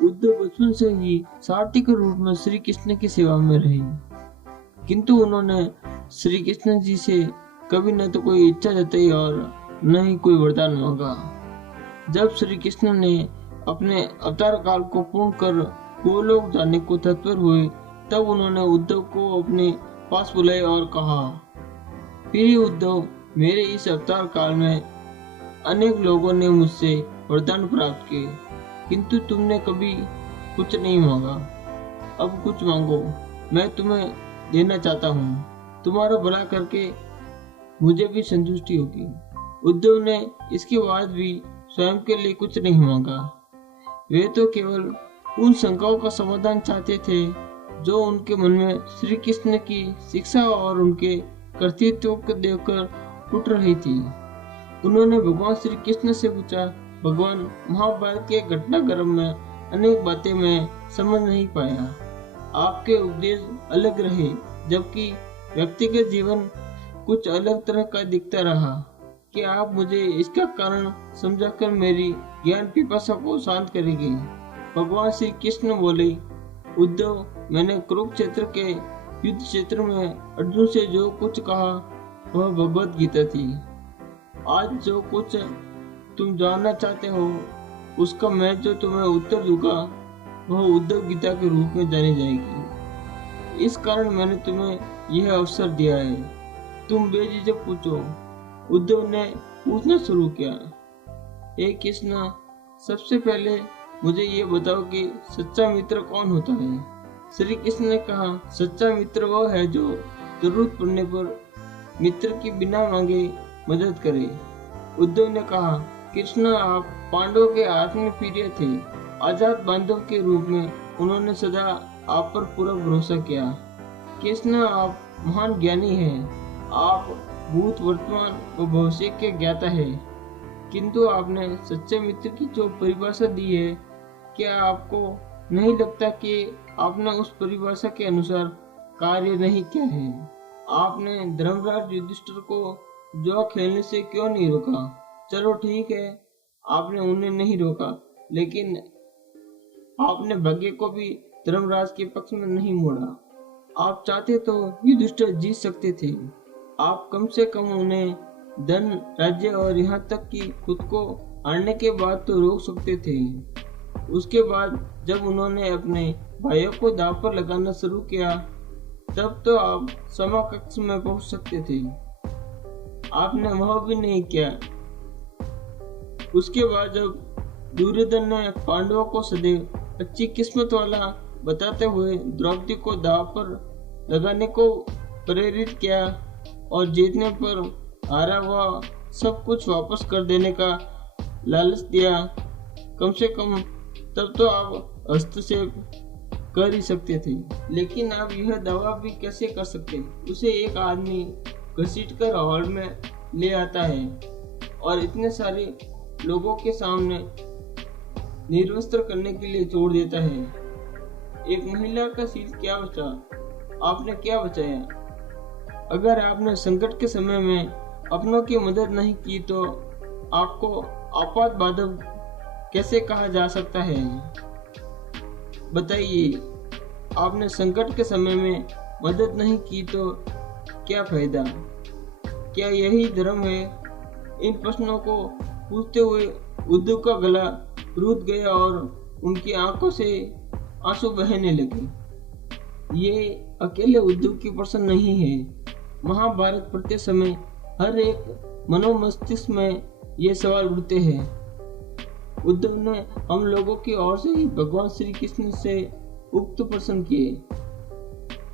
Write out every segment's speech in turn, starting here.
उद्धव बचपन से ही सारथी के रूप में श्री कृष्ण की सेवा में रहे, किंतु उन्होंने श्री कृष्ण जी से कभी न तो कोई इच्छा जताई और न ही कोई वरदान मांगा। जब श्री कृष्ण ने अपने अवतार काल को पूर्ण कर गोलोक जाने को तत्पर हुए, तब उन्होंने उद्धव को अपने पास बुलाया और कहा, प्रिय उद्धव, मेरे इस अवतार काल में अनेक लोगों ने मुझसे वरदान प्राप्त किए, किंतु तुमने कभी कुछ नहीं मांगा। अब कुछ मांगो, मैं तुम्हें देना चाहता हूँ। तुम्हारा भला करके मुझे भी संतुष्टि होगी। उद्धव ने इसके बाद भी स्वयं के लिए कुछ नहीं मांगा। वे तो केवल उन शंकाओं का समाधान चाहते थे जो उनके मन में श्री कृष्ण की शिक्षा और उनके कर्तृत्व को देखकर उठ रही थी। उन्होंने भगवान श्री कृष्ण से पूछा, भगवान, महाभारत के घटनाक्रम में अनेक बातें मैं समझ नहीं पाया। आपके उपदेश अलग रहे, जबकि व्यक्तिगत जीवन कुछ अलग तरह का दिखता रहा। क्या आप मुझे इसका कारण समझाकर मेरी ज्ञान पिपासा को शांत करेंगे? भगवान श्री कृष्ण बोले, उद्धव, मैंने कुरुक्षेत्र के युद्ध क्षेत्र में अर्जुन से जो कुछ कहा वह भगवत गीता थी। आज जो कुछ तुम जानना चाहते हो उसका मैं जो तुम्हें उत्तर दूंगा वह उद्धव गीता के रूप में जानी जाएगी। इस कारण मैंने तुम्हें यह अवसर दिया है। तुम बेझिझक पूछो। उद्धव ने पूछना शुरू किया, हे कृष्ण, सबसे पहले मुझे ये बताओ कि सच्चा मित्र कौन होता है? श्री कृष्ण ने कहा, सच्चा मित्र वह है जो जरूरत पड़ने पर मित्र की बिना मांगे मदद करे। उद्धव ने कहा, कृष्ण, आप पांडवों के आत्मीय प्रिय थे। आजाद बांधव के रूप में उन्होंने सदा आप पर पूरा भरोसा किया। कृष्ण, आप महान ज्ञानी हैं। आप भूत, वर्तमान व भविष्य के ज्ञाता है, किंतु आपने सच्चे मित्र की जो परिभाषा दी है, क्या आपको नहीं लगता कि आपने उस परिभाषा के अनुसार कार्य नहीं किया है? आपने धर्मराज युधिष्ठिर को जुआ खेलने से क्यों नहीं रोका? चलो ठीक है, आपने उन्हें नहीं रोका, लेकिन आपने भाग्य को भी धर्मराज के पक्ष में नहीं मोड़ा। आप चाहते तो युधिष्ठिर जीत सकते थे। आप कम से कम उन्हें धन, राज्य और यहाँ तक कि खुद को हारने के बाद तो रोक सकते थे। उसके बाद जब उन्होंने अपने भाइयों को दांव पर लगाना शुरू किया, तब तो आप समकक्ष में पहुंच सकते थे। आपने वह भी नहीं किया। उसके बाद जब दुर्योधन ने पांडवों को सदैव अच्छी किस्मत वाला बताते हुए द्रौपदी को दांव पर लगाने को प्रेरित किया और जीतने पर हारा हुआ सब कुछ वापस कर देने का लालच दिया, कम से कम तब तो आप हस्तक्षेप कर ही सकते थे। लेकिन आप यह दावा भी कैसे कर सकते? उसे एक आदमी घसीट कर हॉल में ले आता है और इतने सारे लोगों के सामने निर्वस्त्र करने के लिए छोड़ देता है। एक महिला का शील क्या बचा? आपने क्या बचाया? अगर आपने संकट के समय में अपनों की मदद नहीं की तो आपको आपात बांधव कैसे कहा जा सकता है? बताइए, आपने संकट के समय में मदद नहीं की तो क्या फायदा? क्या यही धर्म है? इन प्रश्नों को पूछते हुए उद्धव का गला रुक गया और उनकी आंखों से आंसू बहने लगे। ये अकेले उद्धव की प्रश्न नहीं है। महाभारत पढ़ते समय हर एक मनोमस्तिष्क में ये सवाल उठते हैं। उद्धव ने हम लोगों की ओर से ही भगवान श्री कृष्ण से उक्त प्रश्न किए।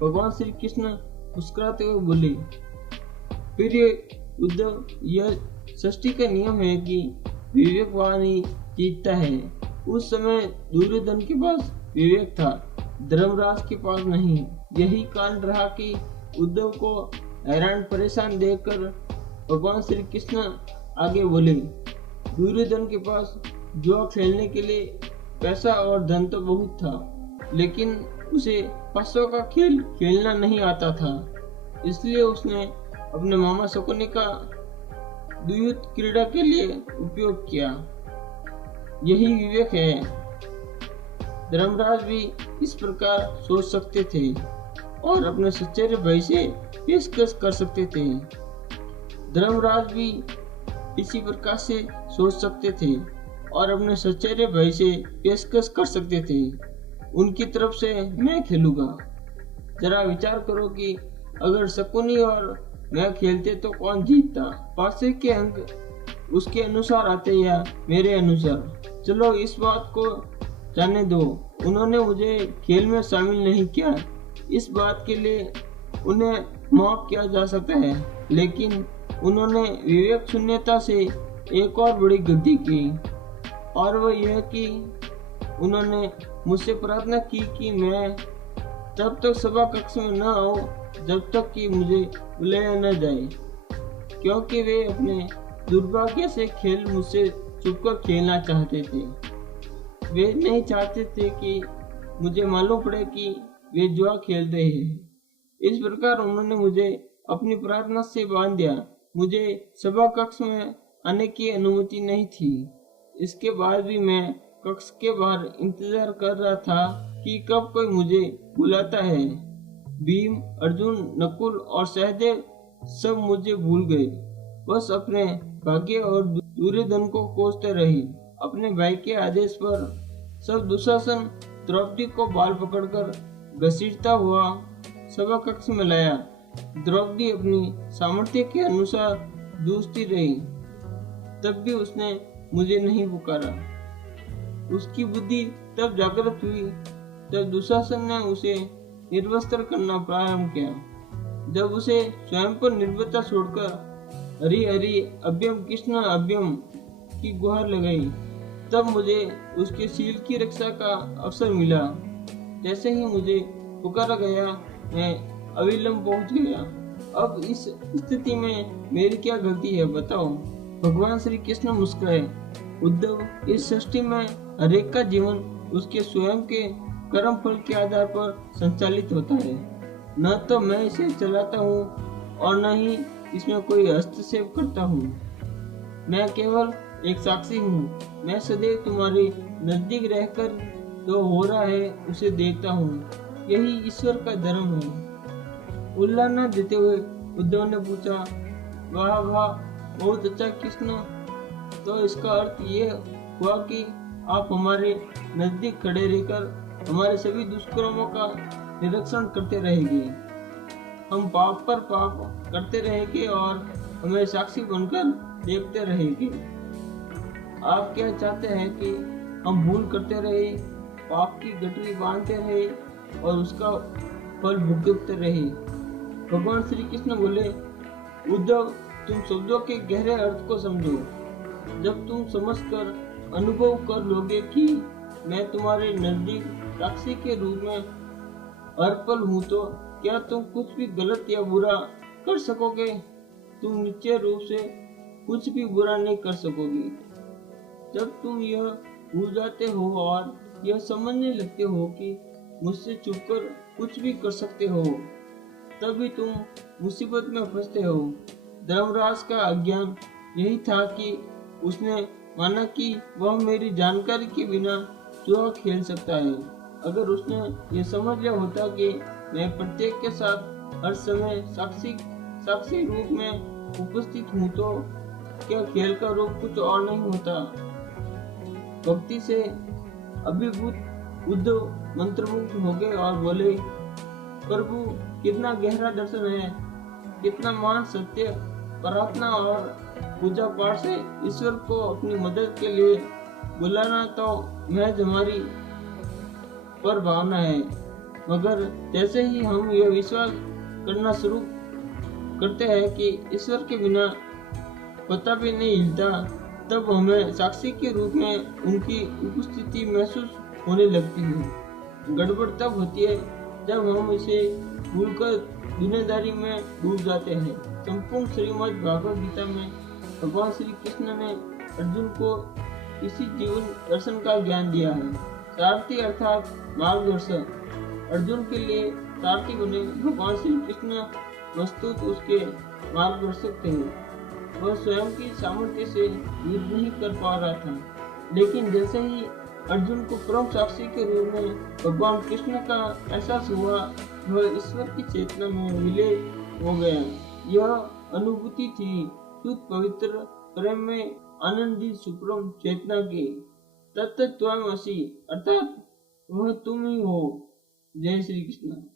भगवान श्री कृष्ण मुस्कुराते हुए बोले, प्रिय उद्धव, यह सृष्टि का नियम है कि विवेकवान ही जीतता है। उस समय दुर्योधन के पास विवेक था, धर्मराज के पास नहीं। यही कारण रहा कि उद्धव को हैरान परेशान देखकर भगवान श्री कृष्ण आगे बोले, दुर्योधन के पास जुआ खेलने के लिए पैसा और धन तो बहुत था, लेकिन उसे पशुओं का खेल खेलना नहीं आता था। इसलिए उसने अपने मामा शकुनी का द्वैत क्रीड़ा के लिए उपयोग किया। यही विवेक है। धर्मराज भी इस प्रकार सोच सकते थे और अपने सचेरे भाई से पेशकश कर सकते थे। धर्मराज भी इसी प्रकार से सोच सकते थे और अपने सचेरे भाई से पेशकश कर सकते थे, उनकी तरफ से मैं खेलूंगा। जरा विचार करो कि अगर शकुनी और मैं खेलते तो कौन जीतता? पासे के अंक उसके अनुसार आते या मेरे अनुसार? चलो इस बात को जाने दो, उन्होंने मुझे खेल में शामिल नहीं किया, इस बात के लिए उन्हें माफ किया जा सकता है, लेकिन उन्होंने विवेक शून्यता से एक और बड़ी गलती की, और वह यह कि उन्होंने मुझसे प्रार्थना की कि मैं तब तक सभा कक्ष में न आऊं जब तक कि मुझे बुलाया न जाए, क्योंकि वे अपने दुर्भाग्य से खेल मुझसे छुपकर खेलना चाहते थे। वे नहीं चाहते थे कि मुझे मालूम पड़े कि वे जुआ खेल रहे हैं। इस प्रकार उन्होंने मुझे अपनी प्रार्थना से बांध दिया। मुझे सभा कक्ष में आने की अनुमति नहीं थी। इसके बाद भी मैं कक्ष के बाहर इंतजार कर रहा था कि कब कोई मुझे बुलाता है। भीम, अर्जुन, नकुल और सहदेव सब मुझे भूल गए, बस अपने भाग्य और दुर्योधन को कोसते रहे। अपने भाई के आदेश पर सब दुशासन द्रौपदी को बाल पकड़कर घसीटता हुआ सभा कक्ष में लाया। द्रौपदी अपनी सामर्थ्य के अनुसार जूझती रही, तब भी उसने मुझे नहीं पुकारा। उसकी बुद्धि तब जागृत हुई जब दुशासन ने उसे निर्वस्त्र करना प्रारंभ किया। जब उसे स्वयं पर निर्भरता छोड़कर हरि हरि अभ्यम कृष्ण अभ्यम की गुहार लगाई, तब मुझे उसके शील की रक्षा का अवसर मिला। जैसे ही मुझे पुकारा गया, मैं अविलंब पहुंच गया। अब इस स्थिति में मेरी क्या गलती है, बताओ? भगवान श्री कृष्ण मुस्कुराए। उद्धव, इस सृष्टि में हरेक का जीवन उसके स्वयं के कर्म फल के आधार पर संचालित होता है। न तो मैं इसे चलाता हूँ और न ही इसमें कोई हस्तक्षेप करता हूँ। मैं केवल एक साक्षी हूँ। मैं सदैव तुम्हारे नजदीक रहकर जो हो रहा है उसे देखता हूँ। यही ईश्वर का धर्म है। उल्लाह न देते हुए उद्धव ने पूछा, वाह वाह, बहुत अच्छा कृष्ण, तो इसका अर्थ ये हुआ कि आप हमारे नजदीक खड़े रहकर हमारे सभी दुष्कर्मों का निरीक्षण करते रहेंगे। हम पाप पर पाप करते रहेंगे और हमें साक्षी बनकर देखते रहेंगे। आप क्या चाहते हैं कि हम भूल करते रहे, पाप की गठरी बांधते रहे और उसका फल भुगतते रहे? भगवान श्री कृष्ण बोले, उद्धव, तुम शब्दों के गहरे अर्थ को समझो। जब तुम समझकर अनुभव कर लोगे कि मैं तुम्हारे नजदीक साक्षी के रूप में हर पल हूँ, तो क्या तुम कुछ भी गलत या बुरा कर सकोगे? तुम निश्चय रूप से कुछ भी बुरा नहीं कर सकोगे। जब तुम यह भूल जाते हो और यह समझने लगते हो कि मुझसे छुपकर कुछ भी कर सकते हो, तभी तुम मुसीबत में फंसते हो। धर्मराज का अज्ञान यही था कि उसने माना कि वह मेरी जानकारी के बिना जुआ खेल सकता है। अगर उसने ये समझ लिया होता कि मैं प्रत्येक के साथ हर समय साक्षी रूप में उपस्थित हूँ, तो क्या खेल का रूप कुछ और नहीं होता? भक्ति से अभिभूत उद्धव मंत्रमुग्ध हो गए और बोले, प्रभु, कितना गहरा दर्शन है, कितना महान सत्य। प्रार्थना और पूजा पाठ से ईश्वर को अपनी मदद के लिए बुलाना तो महज हमारी पर भावना है, मगर जैसे ही हम यह विश्वास करना शुरू करते हैं कि ईश्वर के बिना पता भी नहीं हिलता, तब हमें साक्षी के रूप में उनकी उपस्थिति महसूस होने लगती है। गड़बड़ तब होती है जब हम इसे भूलकर दुनियादारी में डूब जाते हैं। संपूर्ण श्रीमद् भागवत गीता में भगवान श्री कृष्ण ने अर्जुन को इसी जीवन दर्शन का ज्ञान दिया है। सारथी अर्थात मार्गदर्शक। अर्जुन के लिए सारथी बने भगवान श्री कृष्ण वस्तुत उसके मार्गदर्शक थे। वह स्वयं की सामर्थ्य से युद्ध नहीं कर पा रहा था, लेकिन जैसे ही अर्जुन को परम साक्षी के रूप में भगवान कृष्ण का एहसास हुआ। वह ईश्वर की चेतना में विलीन हो गया। यह अनुभूति थी शुद्ध पवित्र प्रेम में आनंदित सुप्रम चेतना की। तत्त्वमसि अर्थात वह तुम ही हो। जय श्री कृष्ण।